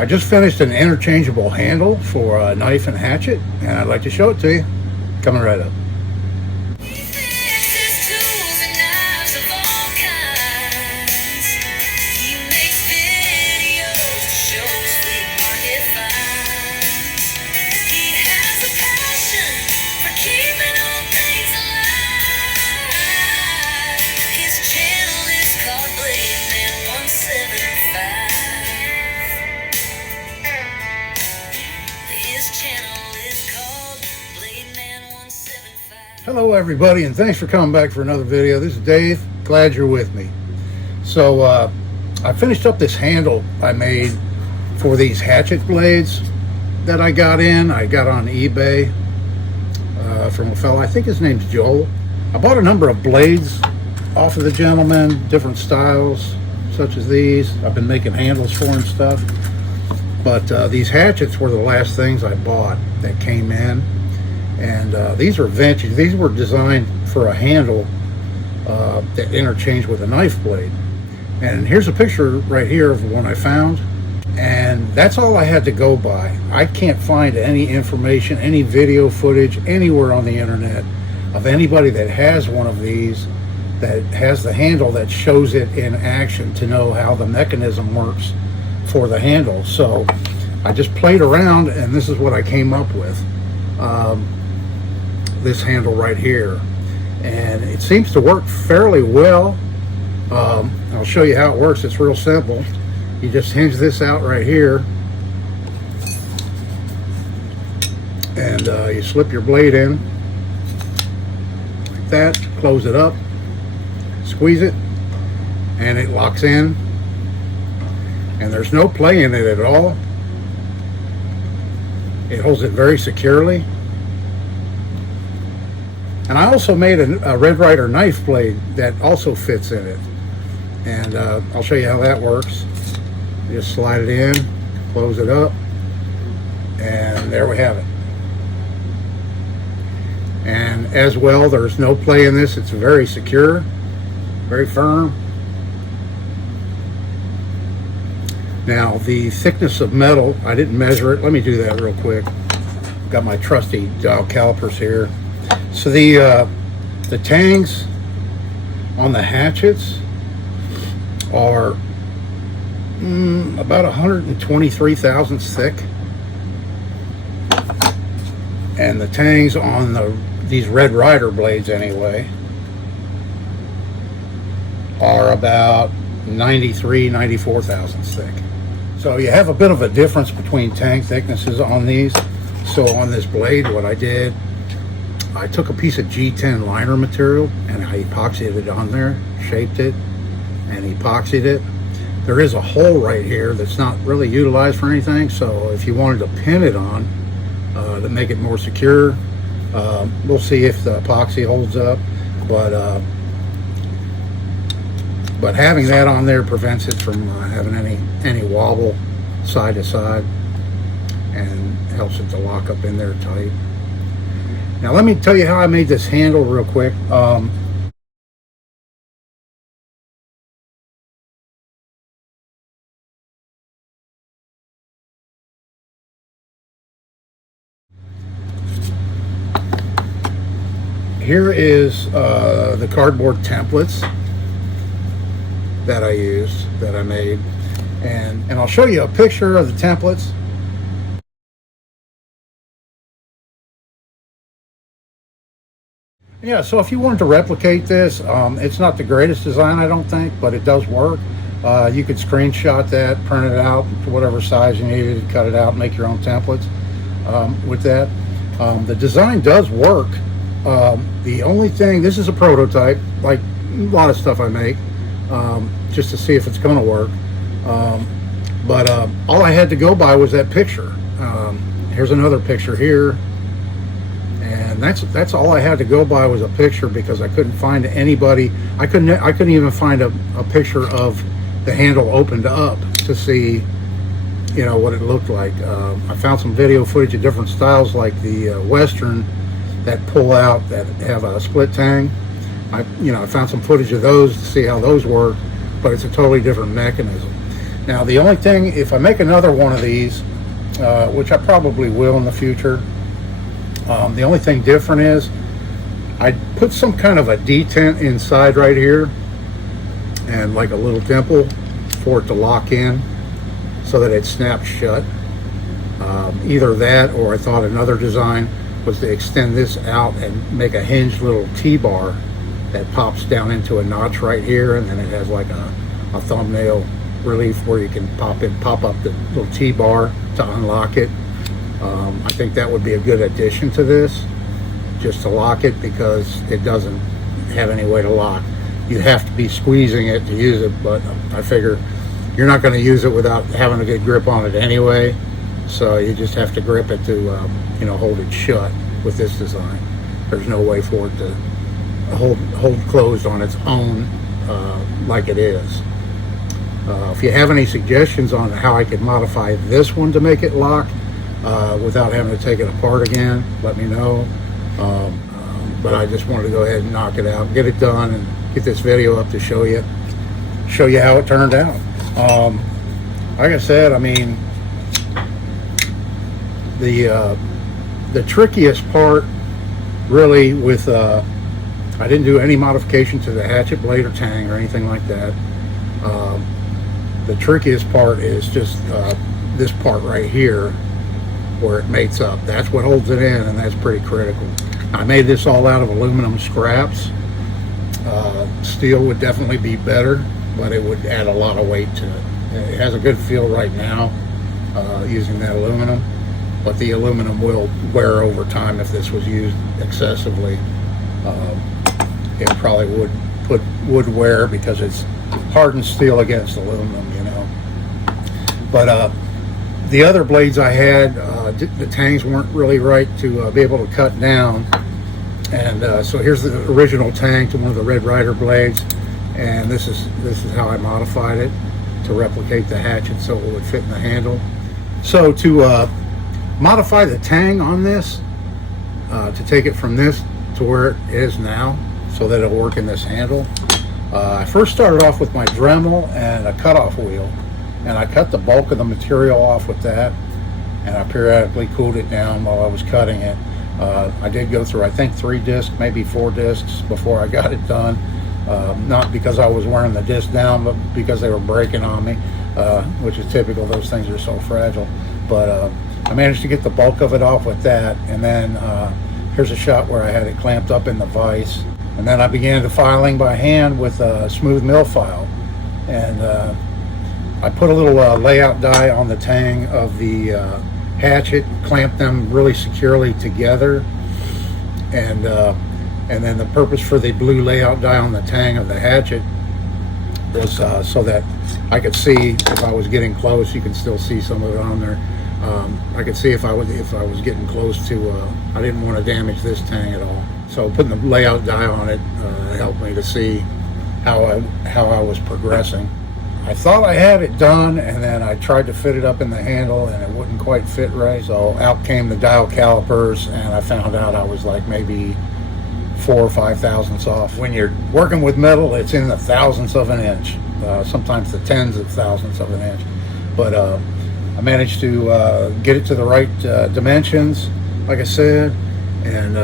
I just finished an interchangeable handle for a knife and hatchet, and I'd like to show it to you. Coming right up. Hello everybody, and thanks for coming back for another video. This is Dave. Glad you're with me. So I finished up this handle I made for these hatchet blades that I got on eBay from a fellow, I think his name's Joel. I bought a number of blades off of the gentleman, different styles such as these. I've been making handles for and stuff, but these hatchets were the last things I bought that came in. And these are vintage. These were designed for a handle that interchanged with a knife blade. And here's a picture right here of the one I found. And that's all I had to go by. I can't find any information, any video footage anywhere on the internet of anybody that has one of these, that has the handle that shows it in action to know how the mechanism works for the handle. So I just played around, and this is what I came up with. This handle right here, and it seems to work fairly well. I'll show you how it works. It's real simple. You just hinge this out right here, and you slip your blade in like that, close it up, squeeze it, and it locks in, and there's no play in it at all. It holds it very securely. And I also made a Red Ryder knife blade that also fits in it. And I'll show you how that works. You just slide it in, close it up, and there we have it. And as well, there's no play in this. It's very secure, very firm. Now, the thickness of metal, I didn't measure it. Let me do that real quick. Got my trusty dial calipers here. So the tangs on the hatchets are about 123 thousandths thick, and the tangs on these Red Ryder blades anyway are about 94 thousandths thick. So you have a bit of a difference between tang thicknesses on these. So on this blade, what I did, I took a piece of G10 liner material and I epoxied it on there, shaped it and epoxied it. There is a hole right here that's not really utilized for anything, so if you wanted to pin it on to make it more secure, we'll see if the epoxy holds up, but having that on there prevents it from having any wobble side to side, and helps it to lock up in there tight. Now let me tell you how I made this handle real quick. Here is the cardboard templates that I used, that I made, and I'll show you a picture of the templates. Yeah, so if you wanted to replicate this, it's not the greatest design, I don't think, but it does work. You could screenshot that, print it out to whatever size you needed, cut it out, make your own templates with that. The design does work. The only thing, this is a prototype, like a lot of stuff I make, just to see if it's going to work. But all I had to go by was that picture. Here's another picture here. And that's all I had to go by, was a picture, because I couldn't find anybody. I couldn't even find a picture of the handle opened up to see, you know, what it looked like. I found some video footage of different styles, like the Western that pull out, that have a split tang. I found some footage of those to see how those work, but it's a totally different mechanism. Now the only thing, if I make another one of these, which I probably will in the future, the only thing different is I put some kind of a detent inside right here and like a little dimple for it to lock in so that it snaps shut. Either that, or I thought another design was to extend this out and make a hinged little T-bar that pops down into a notch right here, and then it has like a thumbnail relief where you can pop up the little T-bar to unlock it. I think that would be a good addition to this, just to lock it, because it doesn't have any way to lock. You have to be squeezing it to use it, but I figure you're not going to use it without having a good grip on it anyway, so you just have to grip it to hold it shut with this design. There's no way for it to hold closed on its own like it is. If you have any suggestions on how I could modify this one to make it lock without having to take it apart again, let me know. But I just wanted to go ahead and knock it out, get it done, and get this video up to show you how it turned out. Like I said, I mean, the trickiest part really with I didn't do any modification to the hatchet blade or tang or anything like that. The trickiest part is just this part right here where it mates up. That's what holds it in, and that's pretty critical. I made this all out of aluminum scraps. Steel would definitely be better, but it would add a lot of weight to it. It has a good feel right now using that aluminum, but the aluminum will wear over time if this was used excessively. It probably would wear because it's hardened steel against aluminum, But the other blades I had, the tangs weren't really right to be able to cut down. And so here's the original tang to one of the Red Ryder blades, and this is how I modified it to replicate the hatchet so it would fit in the handle. So to modify the tang on this, to take it from this to where it is now so that it'll work in this handle, I first started off with my Dremel and a cutoff wheel, and I cut the bulk of the material off with that, and I periodically cooled it down while I was cutting it. I did go through, I think, 3 discs, maybe 4 discs before I got it done. Not because I was wearing the disc down, but because they were breaking on me, which is typical. Those things are so fragile. But I managed to get the bulk of it off with that, and then here's a shot where I had it clamped up in the vise. And then I began to filing by hand with a smooth mill file. And I put a little layout die on the tang of the hatchet, clamped them really securely together. And then the purpose for the blue layout die on the tang of the hatchet was so that I could see if I was getting close. You can still see some of it on there. I could see if I was getting close to. I didn't want to damage this tang at all. So putting the layout die on it helped me to see how I was progressing. I thought I had it done, and then I tried to fit it up in the handle, and it wouldn't quite fit right. So out came the dial calipers, and I found out I was like maybe 4 or 5 thousandths off. When you're working with metal, it's in the thousandths of an inch, sometimes the tens of thousandths of an inch. But I managed to get it to the right dimensions, like I said, and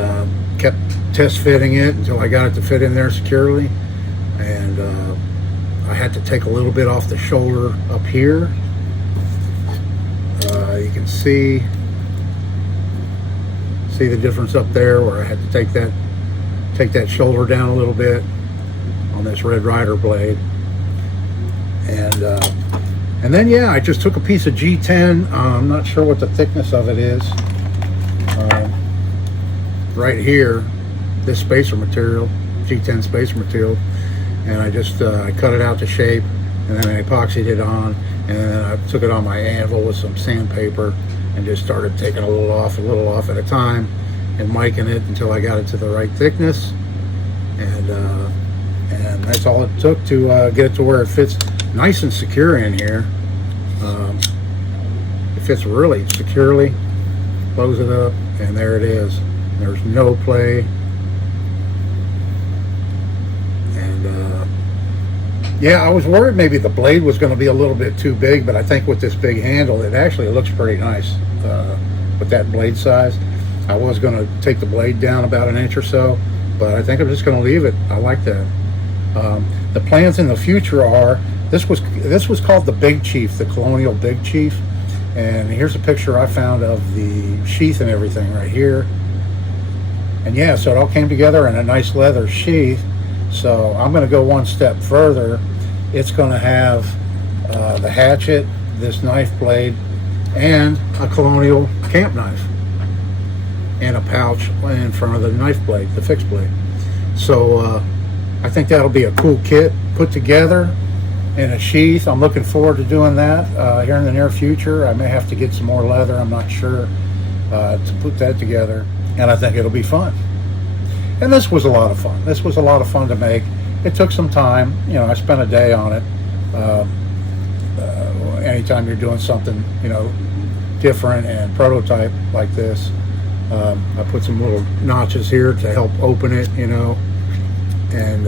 kept test fitting it until I got it to fit in there securely. And I had to take a little bit off the shoulder up here. You can see the difference up there where I had to take that shoulder down a little bit on this Red Ryder blade. And then yeah, I just took a piece of G10. I'm not sure what the thickness of it is. Right here, this spacer material, G10 spacer material, and I just I cut it out to shape, and then I epoxied it on, and then I took it on my anvil with some sandpaper and just started taking a little off at a time and miking it until I got it to the right thickness, and that's all it took to get it to where it fits nice and secure in here. It fits really securely. Close it up, and there it is. There's no play, and Yeah, I was worried maybe the blade was going to be a little bit too big, but I think with this big handle, it actually looks pretty nice with that blade size. I was going to take the blade down about an inch or so, but I think I'm just going to leave it. I like that. The plans in the future are, this was called the Big Chief, the Colonial Big Chief. And here's a picture I found of the sheath and everything right here. And yeah, so it all came together in a nice leather sheath. So I'm going to go one step further. It's going to have the hatchet, this knife blade, and a Colonial camp knife, and a pouch in front of the knife blade, the fixed blade. So I think that'll be a cool kit put together in a sheath. I'm looking forward to doing that here in the near future. I may have to get some more leather, I'm not sure, to put that together, and I think it'll be fun. And this was a lot of fun. This was a lot of fun to make. It took some time. You know, I spent a day on it. Anytime you're doing something, you know, different and prototype like this, I put some little notches here to help open it, you know, and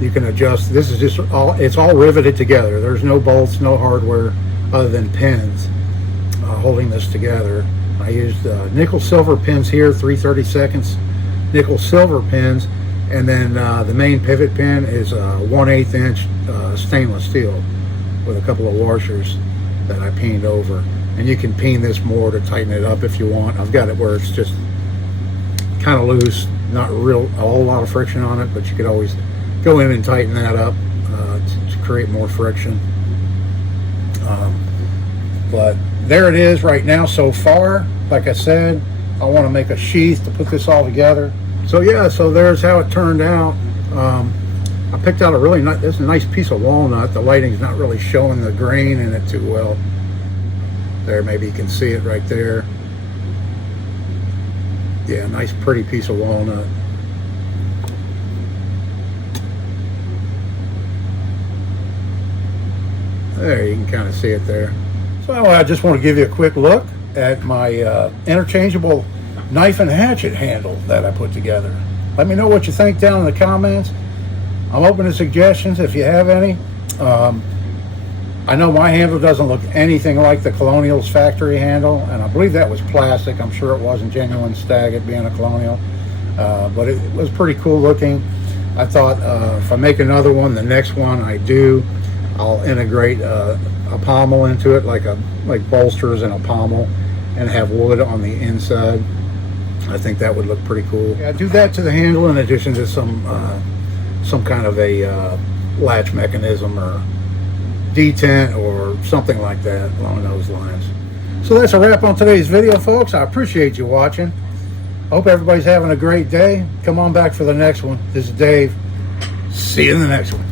you can adjust. This is just all, it's all riveted together. There's no bolts, no hardware other than pins holding this together. I used nickel silver pins here, 3/32 nickel silver pins, and then the main pivot pin is a 1/8 inch stainless steel with a couple of washers that I peened over. And you can peen this more to tighten it up if you want. I've got it where it's just kind of loose, not a whole lot of friction on it, but you could always go in and tighten that up to create more friction. But there it is right now so far. Like I said, I want to make a sheath to put this all together. So yeah, so there's how it turned out. I picked out a really nice, this is a nice piece of walnut. The lighting's not really showing the grain in it too well. There, maybe you can see it right there. Yeah, nice pretty piece of walnut. There, you can kind of see it there. So I just want to give you a quick look at my interchangeable knife and hatchet handle that I put together. Let me know what you think down in the comments. I'm open to suggestions if you have any. I know my handle doesn't look anything like the Colonial's factory handle, and I believe that was plastic. I'm sure it wasn't genuine stag, it being a Colonial, but it was pretty cool looking. I thought if I make another one, the next one I do, I'll integrate a pommel into it, like bolsters and a pommel, and have wood on the inside. I think that would look pretty cool. Yeah, do that to the handle in addition to some kind of a latch mechanism or detent or something like that along those lines. So that's a wrap on today's video, folks. I appreciate you watching. I hope everybody's having a great day. Come on back for the next one. This is Dave. See you in the next one.